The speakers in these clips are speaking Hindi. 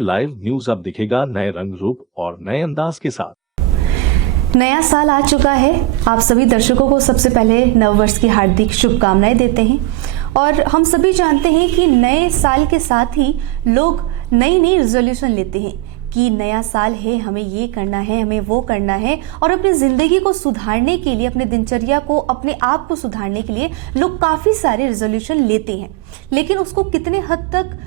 लाइव न्यूज अब दिखेगा नए रंग रूप और नए अंदाज के साथ। नया साल आ चुका है। आप सभी दर्शकों को सबसे पहले नववर्ष की हार्दिक शुभकामनाएं देते हैं और हम सभी जानते हैं कि नए साल के साथ ही लोग नई नई रेजोल्यूशन लेते हैं कि नया साल है, हमें ये करना है, हमें वो करना है और अपनी ज़िंदगी को सुधारने के लिए, अपने दिनचर्या को, अपने आप को सुधारने के लिए लोग काफ़ी सारे रेजोल्यूशन लेते हैं। लेकिन उसको कितने हद तक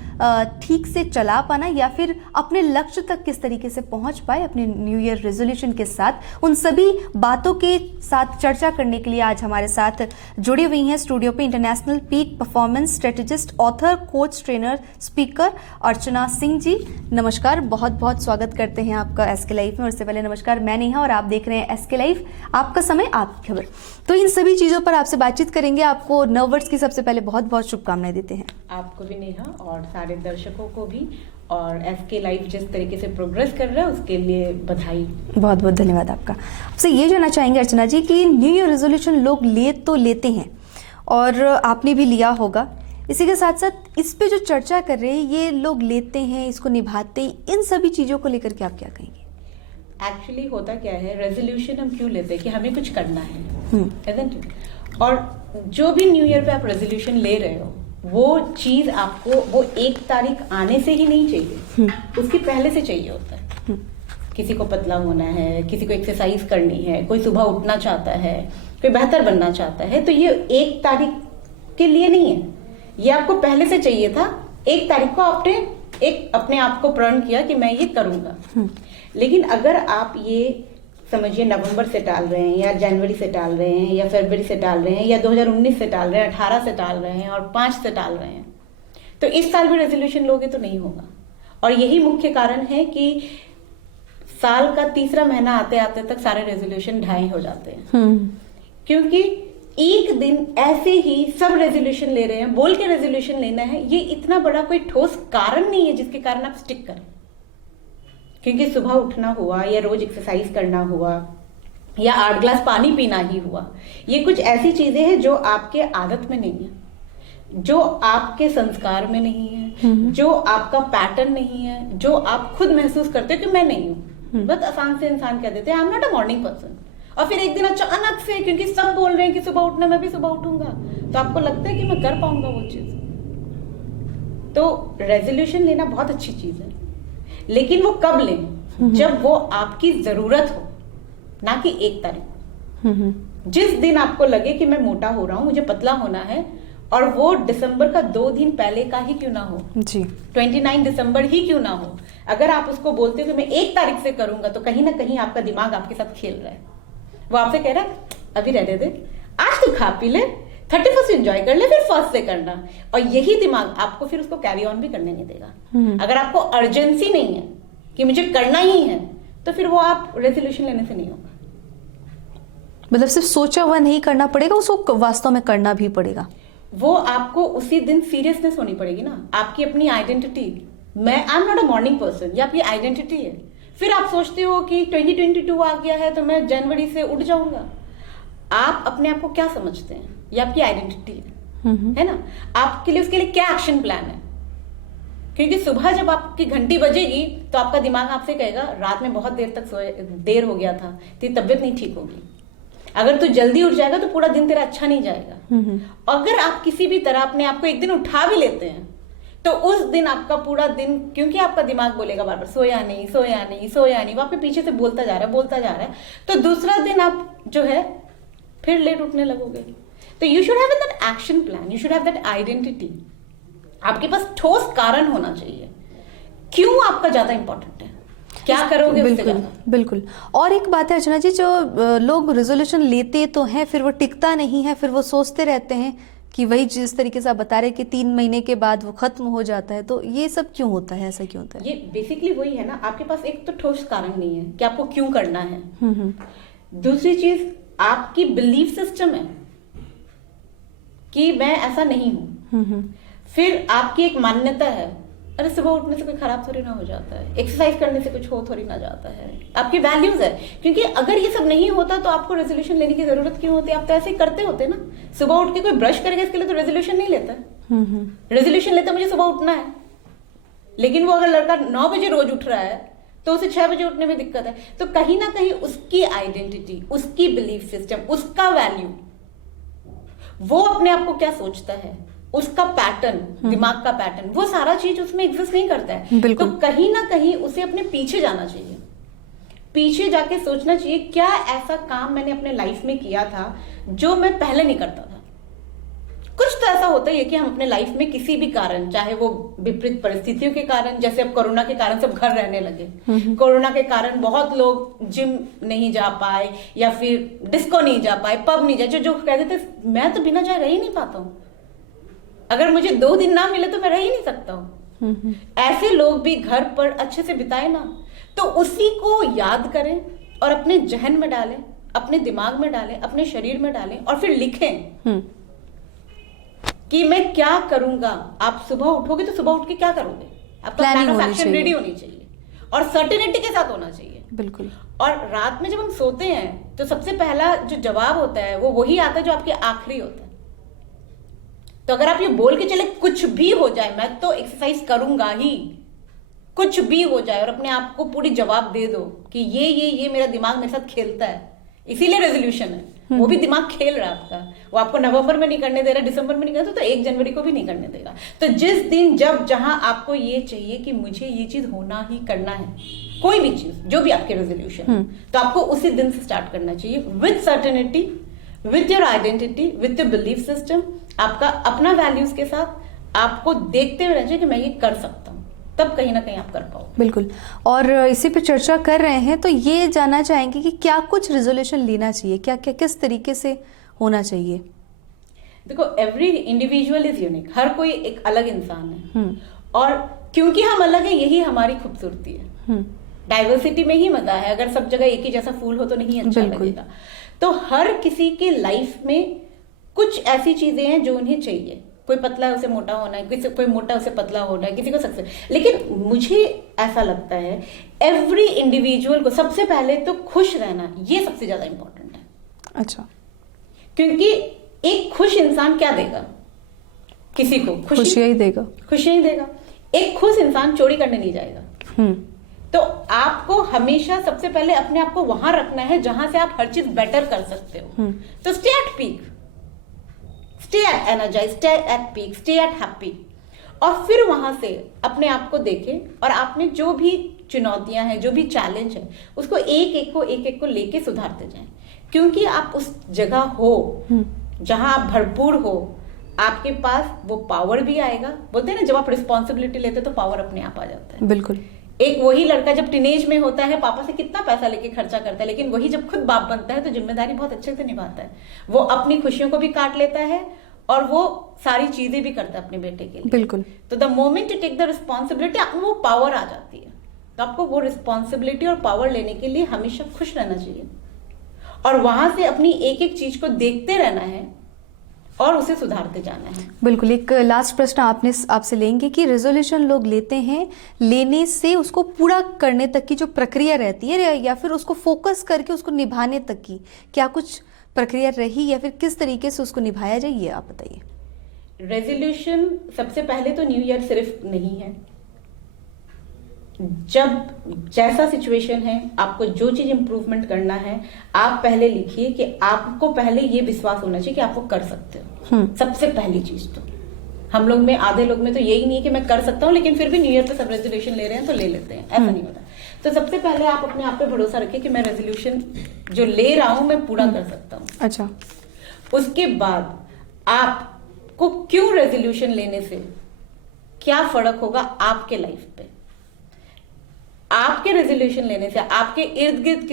ठीक से चला पाना या फिर अपने लक्ष्य तक किस तरीके से पहुंच पाए अपने न्यू ईयर रेजोल्यूशन के साथ, उन सभी बातों के साथ चर्चा करने के लिए आज हमारे साथ जुड़ी हुई हैं स्टूडियो पे international peak performance strategist, author, coach, trainer, speaker Archana Singh ji. नमस्कार, बहुत बहुत स्वागत करते हैं आपका एसके लाइफ में। और इससे पहले नमस्कार, मैं नेहा और आप देख रहे हैं एसके लाइफ, आपका समय आपकी खबर। तो इन सभी चीज़ों पर आपसे बातचीत करेंगे। आपको नववर्ष की सबसे पहले बहुत बहुत शुभकामनाएं देते हैं। आपको भी नेहा और सारे दर्शकों को भी, और एसके लाइफ जिस तरीके से प्रोग्रेस कर रहा है उसके लिए बधाई। बहुत बहुत धन्यवाद आपका। आपसे ये जानना चाहेंगे अर्चना जी कि न्यू ईयर रेजोल्यूशन लोग लेते हैं और आपने भी लिया होगा, इसी के साथ साथ इस पे जो चर्चा कर रहे हैं, ये लोग लेते हैं, इसको निभाते हैं, इन सभी चीज़ों को लेकर के आप क्या कहेंगे? एक्चुअली होता क्या है, रेजोल्यूशन हम क्यों लेते हैं कि हमें कुछ करना है, isn't it? और जो भी न्यू ईयर पे आप रेजोल्यूशन ले रहे हो वो चीज आपको वो 1 तारीख आने से ही नहीं चाहिए, उसकी पहले से चाहिए होता है। किसी को पतला होना है, किसी को एक्सरसाइज करनी है, कोई सुबह उठना चाहता है, कोई बेहतर बनना चाहता है, तो ये 1 तारीख के लिए नहीं है, ये आपको पहले से चाहिए था। 1 तारीख को आपने अपने आप को प्रण किया कि मैं ये करूंगा। लेकिन अगर आप ये समझिए नवंबर से टाल रहे हैं या जनवरी से टाल रहे हैं या फरवरी से टाल रहे हैं या 2019 से टाल रहे हैं, 18 से टाल रहे हैं और 5 से टाल रहे हैं, तो इस साल भी रेजोल्यूशन लोगे तो नहीं होगा। और यही मुख्य कारण है कि साल का तीसरा महीना आते आते तक सारे रेजोल्यूशन ढाई हो जाते हैं। क्योंकि एक दिन ऐसे ही सब रेजोल्यूशन ले रहे हैं, बोल के रेजोल्यूशन लेना है, ये इतना बड़ा कोई ठोस कारण नहीं है जिसके कारण आप स्टिक करें। क्योंकि सुबह उठना हुआ या रोज एक्सरसाइज करना हुआ या 8 ग्लास पानी पीना ही हुआ, ये कुछ ऐसी चीजें हैं जो आपके आदत में नहीं है, जो आपके संस्कार में नहीं है, जो आपका पैटर्न नहीं है, जो आप खुद महसूस करते हो कि मैं नहीं हूं। बस आसान से इंसान कह देते हैं I am not a morning person, और फिर एक दिन अचानक से क्योंकि सब बोल रहे हैं कि सुबह उठना, मैं भी सुबह उठूंगा, तो आपको लगता है कि मैं कर पाऊंगा वो चीज। तो रेजोल्यूशन लेना बहुत अच्छी चीज है, लेकिन वो कब लें? जब वो आपकी जरूरत हो, ना कि 1 तारीख। जिस दिन आपको लगे कि मैं मोटा हो रहा हूं, मुझे पतला होना है, और वो दिसंबर का 2 दिन पहले का ही क्यों ना हो जी, 29 दिसंबर ही क्यों ना हो, अगर आप उसको बोलते हो कि मैं 1 तारीख से करूंगा, तो कहीं ना कहीं आपका दिमाग आपके साथ खेल रहा है। वो आपसे कह रहा है अभी रहने दे, आज तो खा पी ले, 31st एंजॉय कर ले, फिर 1st से करना। और यही दिमाग आपको फिर उसको कैरी ऑन भी करने नहीं देगा। अगर आपको अर्जेंसी नहीं है कि मुझे करना ही है, तो फिर वो आप रेजोल्यूशन लेने से नहीं होगा। मतलब सिर्फ सोचा हुआ नहीं करना पड़ेगा, उसको वास्तव में करना भी पड़ेगा। वो आपको उसी दिन सीरियसनेस होनी पड़ेगी ना, आपकी अपनी आइडेंटिटी, मैं I am not a morning person, ये आपकी आइडेंटिटी है। फिर आप सोचते हो कि 2022 आ गया है तो मैं जनवरी से उठ जाऊंगा। आप अपने आप को क्या समझते हैं? ये आपकी आइडेंटिटी है ना। आपके लिए उसके लिए क्या एक्शन प्लान है? क्योंकि सुबह जब आपकी घंटी बजेगी तो आपका दिमाग आपसे कहेगा रात में बहुत देर तक देर हो गया था, तेरी तबीयत नहीं ठीक होगी। अगर तू जल्दी उठ जाएगा तो पूरा दिन तेरा अच्छा नहीं जाएगा। अगर आप किसी भी तरह अपने आप को एक दिन उठा भी लेते हैं, तो उस दिन आपका पूरा दिन, क्योंकि आपका दिमाग बोलेगा बार बार सोया नहीं सोया नहीं सोया नहीं, वो आपके पीछे से बोलता जा रहा है, तो दूसरा दिन आप जो है फिर लेट उठने लगोगे। तो you should have that action plan, you should have that identity. आपके पास ठोस कारण होना चाहिए, क्यों आपका ज्यादा इंपॉर्टेंट है, क्या करोगे उससे ज्यादा। बिल्कुल। और एक बात है अर्चना जी, जो लोग रेजोल्यूशन लेते तो हैं, फिर वो टिकता नहीं है, फिर वो सोचते रहते हैं कि वही जिस तरीके से आप बता रहे कि 3 महीने के बाद वो खत्म हो जाता है, तो ये सब क्यों होता है, ऐसा क्यों होता है? ये बेसिकली वही है ना, आपके पास एक तो ठोस कारण नहीं है कि आपको क्यों करना है। दूसरी चीज आपकी बिलीफ सिस्टम है कि मैं ऐसा नहीं हूं। फिर आपकी एक मान्यता है, अरे सुबह उठने से कोई खराब थोड़ी ना हो जाता है, एक्सरसाइज करने से कुछ हो थोड़ी ना जाता है। आपकी वैल्यूज है, क्योंकि अगर ये सब नहीं होता तो आपको रेजोल्यूशन लेने की जरूरत क्यों होती है? आप तो ऐसे ही करते होते ना। सुबह उठ के कोई ब्रश करेगा इसके लिए तो रेजोल्यूशन नहीं लेता। रेजोल्यूशन लेता मुझे सुबह उठना है, लेकिन वो अगर लड़का 9 बजे रोज उठ रहा है तो उसे 6 बजे उठने में दिक्कत है। तो कहीं ना कहीं उसकी आइडेंटिटी, उसकी बिलीफ सिस्टम, उसका वैल्यू, वो अपने आप को क्या सोचता है, उसका पैटर्न, दिमाग का पैटर्न, वो सारा चीज उसमें एग्जिस्ट नहीं करता है। तो कहीं ना कहीं उसे अपने पीछे जाना चाहिए, पीछे जाके सोचना चाहिए क्या ऐसा काम मैंने अपने लाइफ में किया था जो मैं पहले नहीं करता था। कुछ तो ऐसा होता ही है कि हम अपने लाइफ में किसी भी कारण, चाहे वो विपरीत परिस्थितियों के कारण, जैसे अब कोरोना के कारण सब घर रहने लगे, कोरोना के कारण बहुत लोग जिम नहीं जा पाए या फिर डिस्को नहीं जा पाए, पब नहीं जाए, जो कहते थे मैं तो बिना जाए रह ही नहीं पाता हूँ, अगर मुझे 2 दिन ना मिले तो मैं रह ही नहीं सकता हूँ। ऐसे लोग भी घर पर अच्छे से बिताए ना, तो उसी को याद करें और अपने जहन में डालें, अपने दिमाग में डालें, अपने शरीर में डालें और फिर लिखें कि मैं क्या करूंगा। आप सुबह उठोगे तो सुबह उठ के क्या करोगे, आपका प्लान ऑफ एक्शन रेडी होनी चाहिए और सर्टेनिटी के साथ होना चाहिए। बिल्कुल। और रात में जब हम सोते हैं तो सबसे पहला जो जवाब होता है वो वही आता है जो आपके आखिरी होता है। तो अगर आप ये बोल के चले कुछ भी हो जाए मैं तो एक्सरसाइज करूंगा ही, कुछ भी हो जाए, और अपने आप को पूरी जवाब दे दो कि ये मेरा दिमाग मेरे साथ खेलता है, इसीलिए रेजोल्यूशन है। वो भी दिमाग खेल रहा है आपका, वो आपको नवंबर में नहीं करने दे रहा, दिसंबर में नहीं करता तो 1 जनवरी को भी नहीं करने देगा। तो जिस दिन जब जहां आपको ये चाहिए कि मुझे ये चीज होना ही करना है, कोई भी चीज जो भी आपके रेजोल्यूशन, तो आपको उसी दिन से स्टार्ट करना चाहिए with certainty, with your identity, with your belief system, आपका अपना वैल्यूज के साथ आपको देखते हुए रहना चाहिए कि मैं ये कर सकता हूँ, तब कहीं ना कहीं आप कर पाओ। बिल्कुल। और इसी पे चर्चा कर रहे हैं तो ये जानना चाहेंगे कि क्या कुछ रेजोल्यूशन लेना चाहिए, क्या क्या किस तरीके से होना चाहिए? देखो, एवरी इंडिविजुअल इज यूनिक, हर कोई एक अलग इंसान है और क्योंकि हम अलग है यही हमारी खूबसूरती है। डाइवर्सिटी में ही मजा है, अगर सब जगह एक ही जैसा फूल हो तो नहीं अच्छा लगेगा। तो हर किसी के लाइफ में कुछ ऐसी चीजें हैं जो उन्हें चाहिए, कोई पतला है उसे मोटा होना है, कोई मोटा उसे पतला होना है, किसी को सक्सेस। लेकिन मुझे ऐसा लगता है एवरी इंडिविजुअल को सबसे पहले तो खुश रहना ये सबसे ज्यादा इंपॉर्टेंट है। अच्छा। क्योंकि एक खुश इंसान क्या देगा, किसी को खुशियां ही देगा, खुशियां ही देगा। एक खुश इंसान चोरी करने नहीं जाएगा। तो आपको हमेशा सबसे पहले अपने आप को वहां रखना है जहां से आप हर चीज बेटर कर सकते हो। तो stay at peak, stay at energize, stay at peak, stay at happy, और फिर वहां से अपने आप को देखें और आपने जो भी चुनौतियां हैं, जो भी चैलेंज है, उसको एक एक को लेके सुधारते जाएं। क्योंकि आप उस जगह हो जहां आप भरपूर हो, आपके पास वो पावर भी आएगा। बोलते हैं ना, जब आप रिस्पॉन्सिबिलिटी लेते तो पावर अपने आप आ जाता है। बिल्कुल। एक वही लड़का जब टीनेज में होता है पापा से कितना पैसा लेके खर्चा करता है, लेकिन वही जब खुद बाप बनता है तो जिम्मेदारी बहुत अच्छे से निभाता है। वो अपनी खुशियों को भी काट लेता है और वो सारी चीजें भी करता है अपने बेटे के लिए। बिल्कुल। तो the moment you take the responsibility, आपको वो पावर आ जाती है। तो आपको वो रिस्पॉन्सिबिलिटी और पावर लेने के लिए हमेशा खुश रहना चाहिए और वहां से अपनी एक एक चीज को देखते रहना है और उसे सुधारते जाना है। बिल्कुल। एक लास्ट प्रश्न आपसे लेंगे कि रेजोल्यूशन लोग लेते हैं, लेने से उसको पूरा करने तक की जो प्रक्रिया रहती है या फिर उसको फोकस करके उसको निभाने तक की क्या कुछ प्रक्रिया रही या फिर किस तरीके से उसको निभाया जाए, ये आप बताइए। रेजोल्यूशन सबसे पहले तो न्यू ईयर सिर्फ नहीं है। जब जैसा सिचुएशन है, आपको जो चीज इंप्रूवमेंट करना है, आप पहले लिखिए कि आपको पहले ये विश्वास होना चाहिए कि आप वो कर सकते हो। सबसे पहली चीज तो हम लोग में, आधे लोग में तो यही नहीं है कि मैं कर सकता हूँ, लेकिन फिर भी न्यू ईयर पे सब रेजोल्यूशन ले रहे हैं तो ले लेते हैं, ऐसा नहीं होता। तो सबसे पहले आप अपने आप पे भरोसा रखिए कि मैं रेजोल्यूशन जो ले रहा हूं मैं पूरा कर सकता हूँ। अच्छा। उसके बाद आपको क्यों रेजोल्यूशन लेने से क्या फर्क होगा आपके लाइफ पे, आपके रेजोल्यूशन लेने से आपके इर्द गिर्द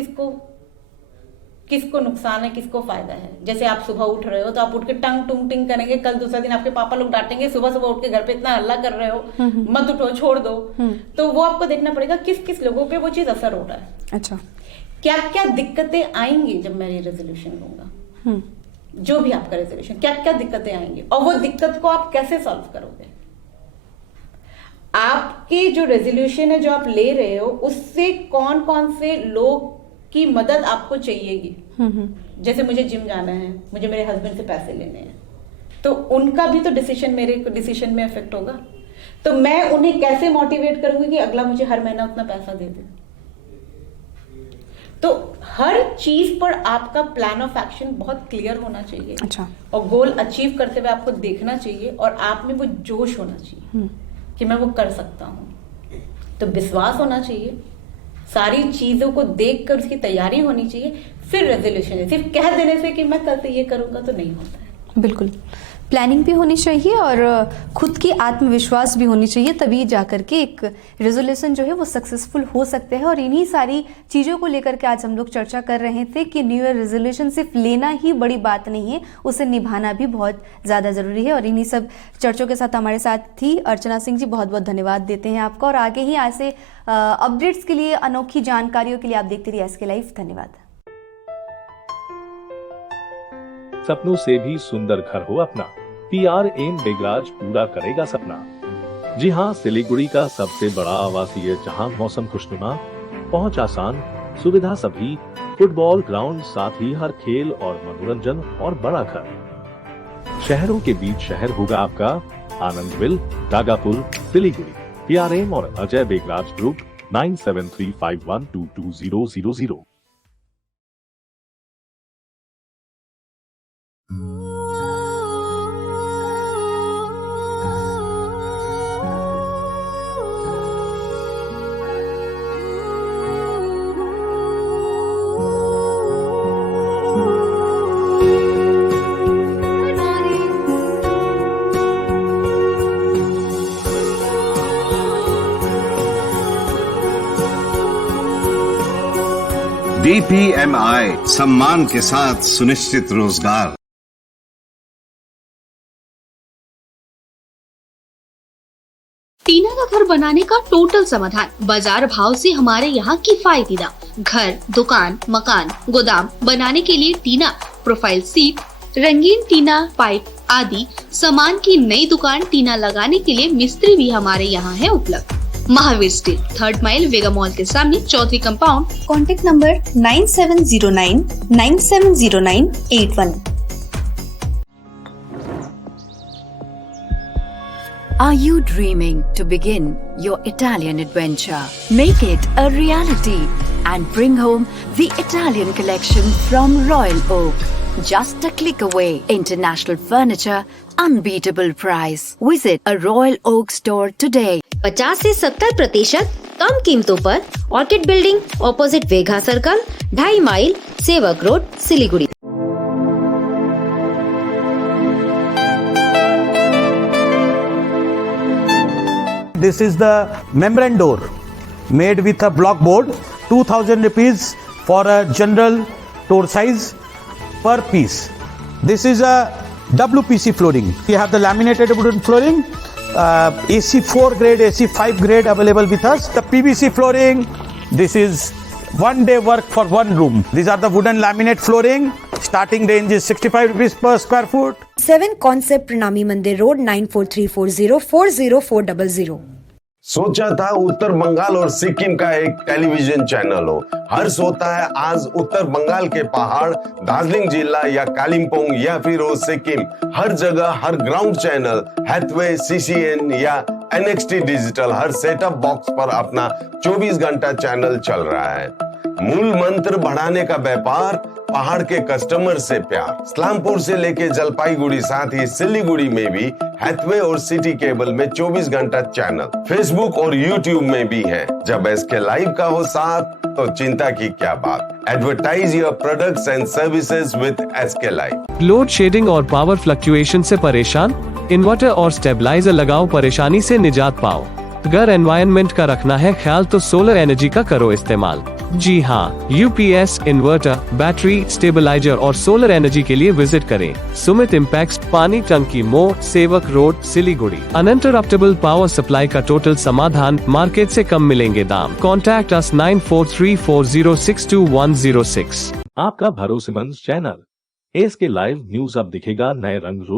किसको नुकसान है, किसको फायदा है। जैसे आप सुबह उठ रहे हो तो आप उठ के टंग टुंग टिंग करेंगे, कल दूसरा दिन आपके पापा लोग डांटेंगे, सुबह सुबह उठ के घर पे इतना हल्ला कर रहे हो, मत उठो, छोड़ दो। तो वो आपको देखना पड़ेगा किस किस लोगों पे वो चीज असर हो रहा है। अच्छा। क्या क्या दिक्कतें आएंगी जब मैं ये रेजोल्यूशन लूंगा, जो भी आपका रेजोल्यूशन, क्या क्या दिक्कतें आएंगी और वो दिक्कत को आप कैसे सॉल्व करोगे। आपके जो रेजोल्यूशन है जो आप ले रहे हो, उससे कौन कौन से लोग की मदद आपको चाहिएगी। जैसे मुझे जिम जाना है, मुझे मेरे हस्बैंड से पैसे लेने हैं, तो उनका भी तो डिसीजन मेरे डिसीजन में इफेक्ट होगा। तो मैं उन्हें कैसे मोटिवेट करूंगी कि अगला मुझे हर महीना उतना पैसा दे दे। तो हर चीज पर आपका प्लान ऑफ एक्शन बहुत क्लियर होना चाहिए। अच्छा। और गोल अचीव करते हुए आपको देखना चाहिए और आप में वो जोश होना चाहिए कि मैं वो कर सकता हूं। तो विश्वास होना चाहिए, सारी चीजों को देखकर उसकी तैयारी होनी चाहिए, फिर रेजोल्यूशन है। सिर्फ कह देने से कि मैं कल से ये करूंगा तो नहीं होता है। बिल्कुल, प्लानिंग भी होनी चाहिए और खुद की आत्मविश्वास भी होनी चाहिए, तभी जाकर के एक रेजोल्यूशन जो है वो सक्सेसफुल हो सकते हैं। और इन्हीं सारी चीज़ों को लेकर के आज हम लोग चर्चा कर रहे थे कि न्यू ईयर रेजोल्यूशन सिर्फ लेना ही बड़ी बात नहीं है, उसे निभाना भी बहुत ज़्यादा ज़रूरी है। और इन्हीं सब चर्चों के साथ हमारे साथ थी अर्चना सिंह जी, बहुत बहुत धन्यवाद देते हैं आपका। और आगे ही ऐसे अपडेट्स के लिए, अनोखी जानकारियों के लिए आप देखते रहिए SK लाइव। धन्यवाद। सपनों से भी सुंदर घर हो अपना, PRM बेगराज पूरा करेगा सपना। जी हां, सिलीगुड़ी का सबसे बड़ा आवासीय जहां मौसम खुशनुमा, पहुंच आसान, सुविधा सभी, फुटबॉल ग्राउंड, साथ ही हर खेल और मनोरंजन और बड़ा घर। शहरों के बीच शहर होगा आपका आनंदविल, डागापुर, सिलीगुड़ी। PRM और अजय बेगराज ग्रुप 9735122000। DPMI सम्मान के साथ सुनिश्चित रोजगार। टीना का घर बनाने का टोटल समाधान, बाजार भाव से हमारे यहाँ किफायती दाम। घर, दुकान, मकान, गोदाम बनाने के लिए टीना, प्रोफाइल सीट, रंगीन टीना, पाइप आदि सामान की नई दुकान टीना लगाने के लिए मिस्त्री भी हमारे यहाँ है उपलब्ध। Mahavir steel, 3rd mile, Vega mall के सामने, Chaudhary compound. Contact number 9709970981। Are you dreaming to begin your Italian adventure? Make it a reality and bring home the Italian collection from Royal Oak. Just a click away. International furniture, unbeatable price. Visit a Royal Oak store today. 50 से 70% कम कीमतों पर ऑर्किड बिल्डिंग, ऑपोजिट वेगा सर्कल, 2.5 माइल, सेवक road, Siliguri. This is the membrane door made with a block board, 2000 rupees for a general door size per piece. This is a WPC flooring. We have the laminated wooden flooring, AC4 grade, AC5 grade available with us. The PVC flooring, this is one day work for one room. These are the wooden laminate flooring. Starting range is 65 rupees per square foot. 7 Concept प्रणामी मंदिर रोड 9434040400। सोचा था उत्तर बंगाल और सिक्किम का एक टेलीविजन चैनल हो। हर्ष होता है आज उत्तर बंगाल के पहाड़, दार्जिलिंग जिला या कालिम्पोंग या फिर हो सिक्किम, हर जगह हर ग्राउंड चैनल हैथवे, CCN या NXT डिजिटल हर सेटअप बॉक्स पर अपना 24 घंटा चैनल चल रहा है। मूल मंत्र बढ़ाने का व्यापार, पहाड़ के कस्टमर से प्यार। इस्लामपुर से लेके जलपाईगुड़ी, साथ ही सिलीगुड़ी में भी हैथवे और सिटी केबल में 24 घंटा चैनल, फेसबुक और यूट्यूब में भी है। जब SK लाइव का हो साथ तो चिंता की क्या बात। Advertise your products and services with SK live. Load shedding और पावर फ्लक्चुएशन से परेशान? इन्वर्टर और स्टेबलाइजर लगाओ, परेशानी से निजात पाओ। अगर एनवायरनमेंट का रखना है ख्याल तो सोलर एनर्जी का करो इस्तेमाल। जी हाँ, UPS, इन्वर्टर, बैटरी, स्टेबलाइजर और सोलर एनर्जी के लिए विजिट करें सुमित इम्पैक्स, पानी टंकी मोड़, सेवक road, Siliguri. Uninterruptible power supply का टोटल समाधान, मार्केट से कम मिलेंगे दाम। Contact us 9434062106। आपका भरोसेमंद चैनल SK लाइव न्यूज अब दिखेगा नए रंग रूप।